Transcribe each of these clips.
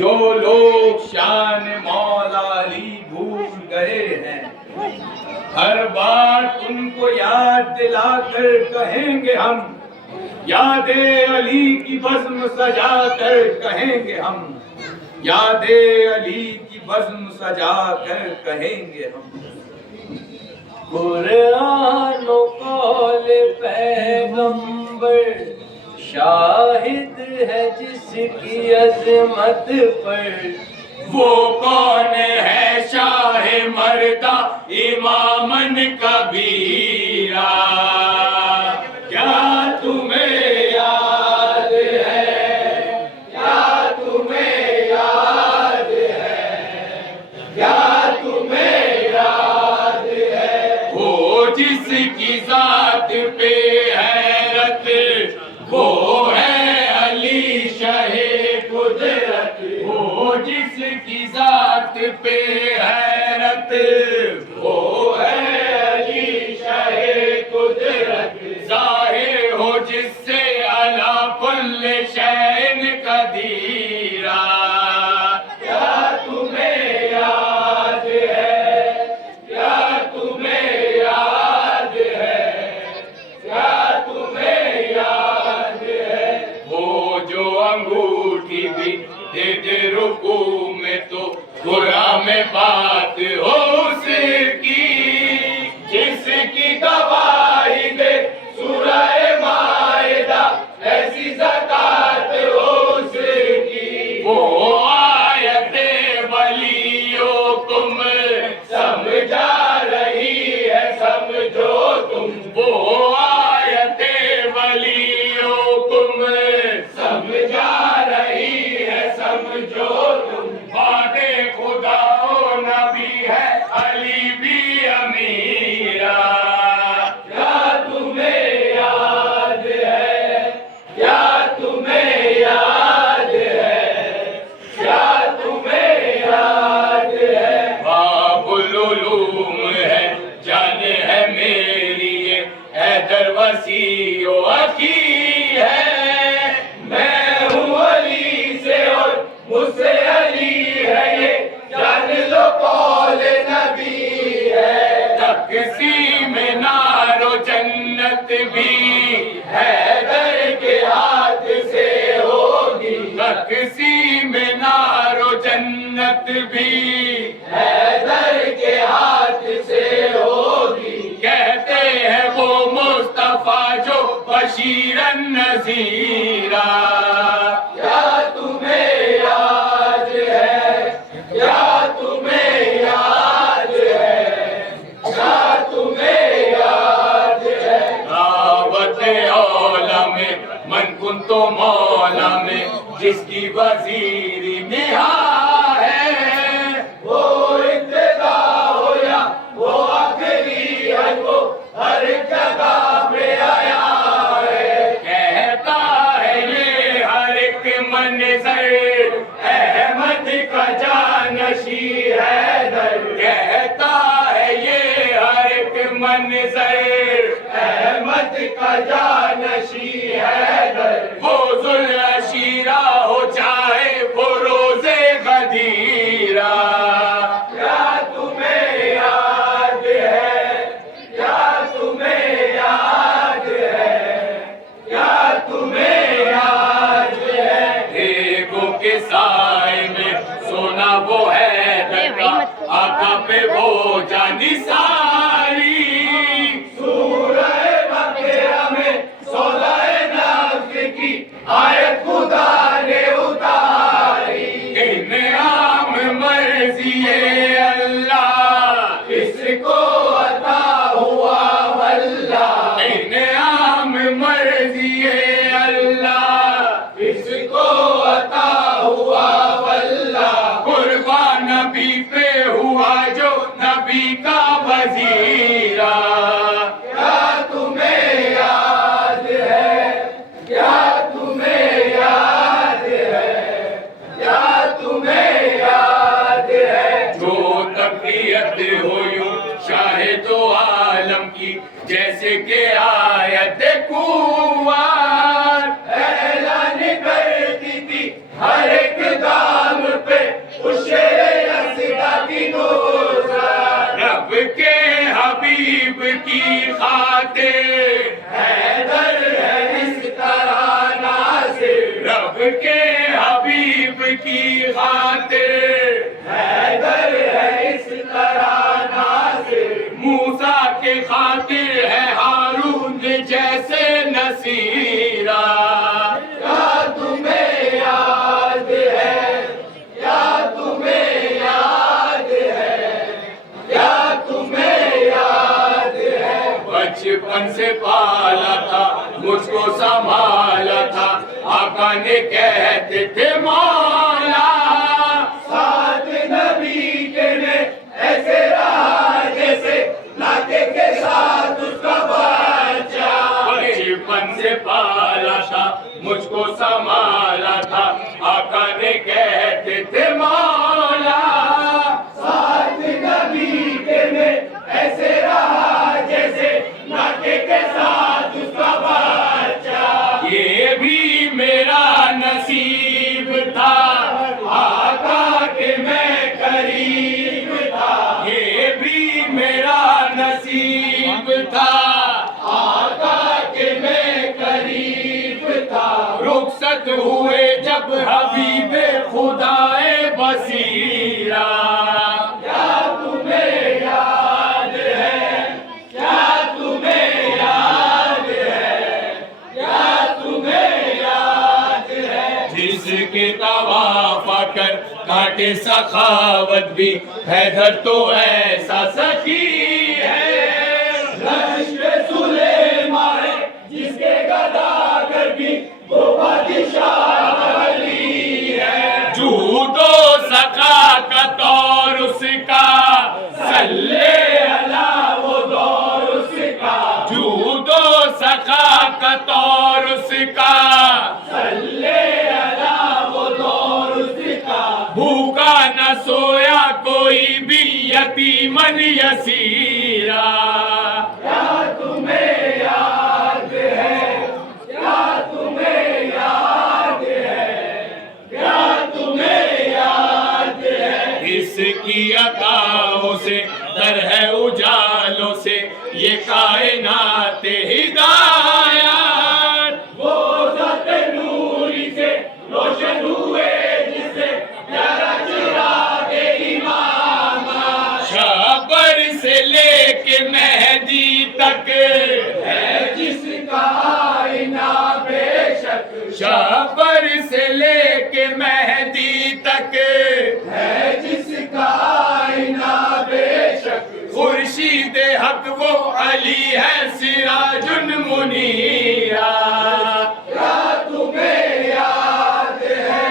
जो लोग शान मौला अली भूल गए हैं, हर बात उनको याद दिलाकर कहेंगे हम, यादे अली की बज़्म सजा कर कहेंगे हम, यादे अली की बज़्म सजा कर कहेंगे हम। कुरान कौल पैगंबर शाहिद है जिसकी अजमत पर, वो कौन है शाहे मर्दा इमामन कबीरा, क्या तुम्हें याद है, क्या तुम्हें याद है, क्या तुम्हें याद है। वो जिसकी जात पे हैरत, वो है अली शाहे कुदरत, वो जिसकी जात पे हैरत, वो है अली शाहे कुदरत, ज़ाहिर हो जिससे अला कुल्ल शैइन कदीरा, क्या तुम्हें याद है, क्या तुम्हें याद है, क्या तुम्हें याद है। वो जो अंगूठी भी दे दे रुकू में तो बुरा में बात हो उसकी, जिसकी गवाही दे सूरह माइदा ऐसी ज़कात हो उसकी। वो आयते वलियों तुम समझा रही है समझो तुम, वो आयते वलियों तुम समझा रही है समझो तुम। वादे खुदा नबी है अली भी अमीरा, क्या तुम्हें याद है, क्या तुम्हें याद है, क्या तुम्हें याद है। बाबुल उलूम है जाने है मेरी ये हैदर वसीओ अखी है, मैं हूँ अली से और मुझसे अली है ये जान लो कौल नबी है। तक़सीम नारो जन्नत भी हैदर के हाथ से होगी, तक़सीम नारो जन्नत भी हैदर के हाथ से होगी। कहते हैं वो मुस्तफा जो बशीरन नज़ीरा, क्या तुम्हें याद है, क्या तुम्हें याद है, क्या तुम्हें याद है। दावत औला में मन कुन तो मौला में जिसकी वजीरी निहा है, वो इब्तिदा हो या वो आखिरी है, वो हर जगह पे आया है। कहता है ये हर एक मंज़र अहमद का जानशी हैदर, कहता है ये हर एक मंज़र अहमद का जानशी हैदर। वो ज़ुल्अशीरा हो चाहे वो रोज़े गदीरा, क्या तुम्हें याद है, क्या तुम्हें याद है, क्या तुम्हें याद है। देवों के साए में सोना वो है दरका, आका पे वो जानी सारी। सूरह बकरा में सौदाए नफ्स की आयत खुदा ने उतारी। इनाम मर्ज़िए अल्लाह इसको अता हुआ वल्लाह, इनाम मर्ज़िए अल्लाह इसको अता हुआ वल्लाह। कुर्बान नबी पे हुआ जो नबी का वज़ीर, आपके हबीब की खातिर हैदर है इस तरह नासिर, मूसा के खातिर है हारून जैसे नसीरा। क्या तुम्हें याद है, क्या तुम्हें याद है, क्या तुम्हें याद है, बचपन से पाला था मुझको संभाला था, आका ने कहते थे मौला, साथ नबी के ने ऐसे रहा जैसे नाते के साथ उसका बच्चा। बचपन से पाला था मुझको संभाला था, आका ने कहते थे मौला, साथ नबी के ने ऐसे रहा जैसे नाते के साथ उसका बच्चा। ये भी मेरा नसीब था आका के मैं करीब था, ये भी मेरा नसीब था आका के मैं करीब था। रुखसत हुए जब हबीबे खुदाए बसीरा। क्या तुम्हें याद है, क्या तुम्हें याद है, क्या तुम्हें याद है, जिसके तवाफ कर काटे सखावत भी हैदर तो ऐसा सखी है। लश्कर सुलेमान है जिसके गदागर भी वो बादशाह अली है। झूठो सखा का दौर उसका, सल्ले अला वो दौर उसका, झूठो सखा का दौर उसका, सल्ले अला वो दौर उसका। भूखा न सोया कोई भी यतीमन यसीरा। क्या तुम्हें याद है, क्या तुम्हें याद है, क्या तुम्हें याद है, इसकी अताओं से दर है उजालों से ये कायनात हिदायत। वो ज़ात नूरी से रोशन हुए जिससे प्यारा चिराग इमामा। शाबर से लेके मेहदी तक है जिसका आईना बेशक, शाबर से लेके मेहदी तक है जिसका आईना बेशक। खुर्शीद हक वो अली है सिराजुन मुनीरा। क्या तुम्हें याद है,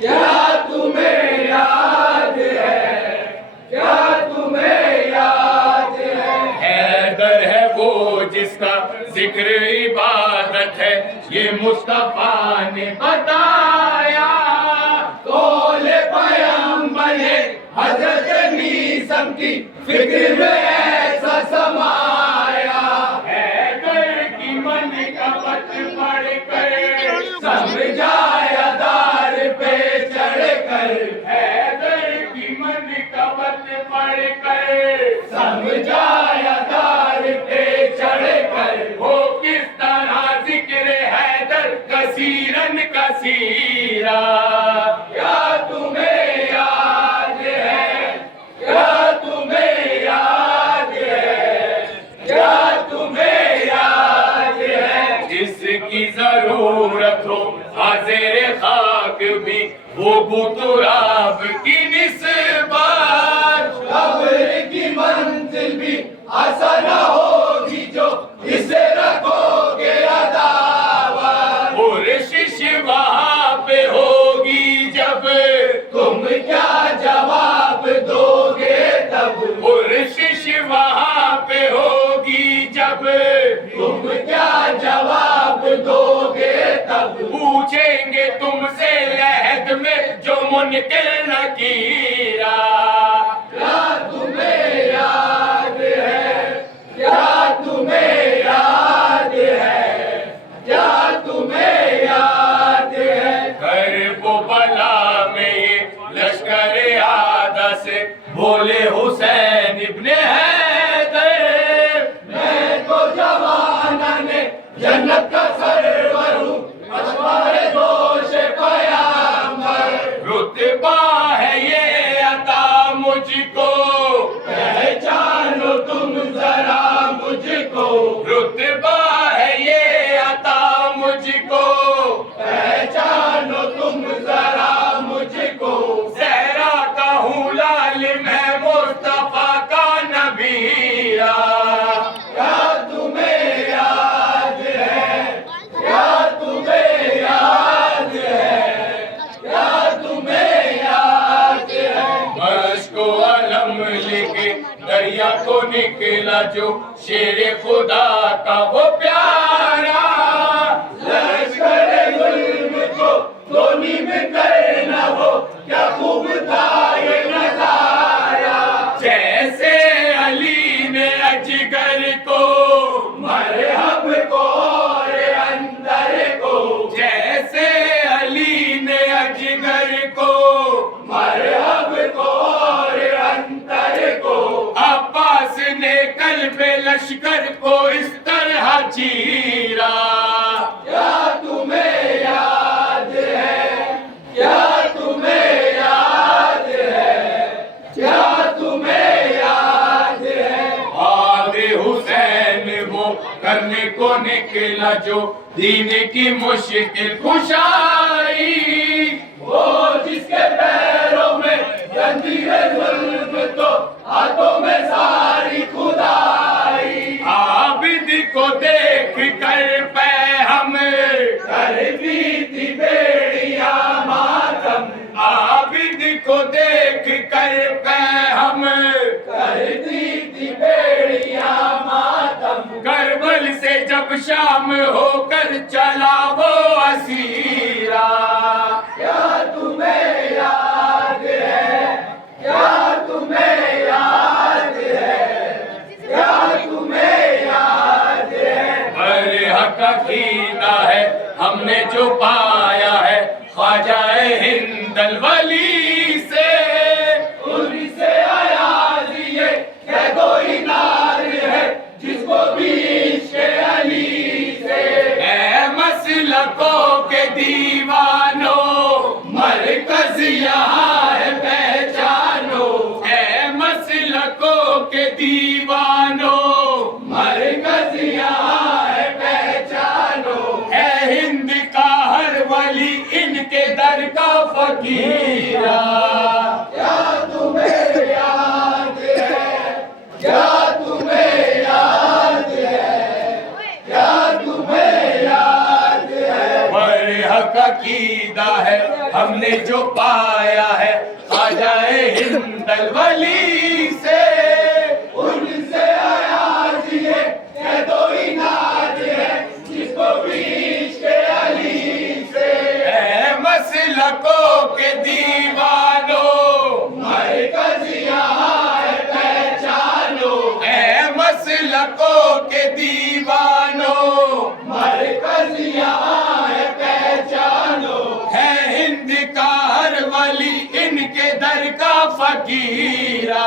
क्या तुम्हें याद है, क्या तुम्हें याद है, हैदर है वो जिसका जिक्र इबादत है ये मुस्तफा ने बताया। तोले पैगंबर है हजरत मीसम की फिक्र में ऐसा समाया। हैदर की मन का पथ पढ़ कर समझाया दार पे चढ़ कर, हैदर की मन का पथ पढ़ कर समझाया दार पे चढ़ कर। वो किस तरह जिक्र हैदर कसीरन कसीरा। क्या तुम्हें याद है, क्या तुम्हें याद है, क्या तुम्हें याद है, जिसकी जरूरत हो हाजिर खाक भी वो बुतुराब की निस्बत। कब्र की मंजिल भी आसान होगी जो इसे रखोगे अदावत। पुरशिश वहाँ पे होगी जब तुम क्या जवाब दोगे तब। पुरशिश वहाँ पे होगी जब तुम क्या जवाब दोगे तब। पूछेंगे तुमसे लहद में जो मुनकिर नकीरा। क्या तुम्हें याद है, क्या तुम्हें याद है, क्या तुम्हें याद है, करबला में ये लश्कर आदा से बोले हुसैन इब्ने हैदर। मैं तो जवाना ने जन्नत का सरवर हूँ, अशवारे दोष निकला जो शेर खुदा का वो प्यारा, लश्कर जुल्म को दो नीम करना वो क्या खूब था ये नजारा। जैसे अली ने अजगर को मरहब को और अंदर को, जैसे अली ने अजगर को मरहब को और अंतर को, अब्बास ने कल्बे लश्कर को इस तरह चीरा। क्या तुम्हें याद है, क्या तुम्हें याद है, क्या तुम्हें याद है, आदे हुसैन वो करने को निकला जो दीन की मुश्किल कुशाई, वो जिसके पैरों में जंजीरे जुल्म तो हाथों में सारी खुदाई। आबिद को देख कर पे हम कर दी थी बेड़िया मातम, आबिद को देख कर पे हम कर दी थी बेड़िया मातम। करबल से जब शाम होकर चला वो असीरा। क्या तुम्हें याद है, क्या तुम्हें याद है, क्या तुम्हें याद है, अरे हक अकीदा है हमने जो पाया है ख्वाजाए हिंदल वली से, उनसे अयाज ये क्या कोई नार है जिसको भी इश्क़ अली से। ऐ मसलकों के दीवानों मरकज यहाँ है पहचानो, ऐ मसलकों के दीवानों मरकज यहाँ है पहचानो। है हिंद का हर वली इनके दर का फकीरा। क्या तुम्हें याद है, क्या तुम्हें याद है, क्या तुम्हें याद है, बड़े हक अकीदा है हमने जो पाया है ख्वाजाए हिंदल वली से, उनसे अयाज ये कह दो इनाज है जिसको भी इश्क़ अली से। ऐ मसलकों के दीवानों मरकज यहाँ है पहचानो, ऐ मसलकों के दीवानों मरकज यहाँ है पहचानो। है हिंद का हर वली इनके दर का फकीरा।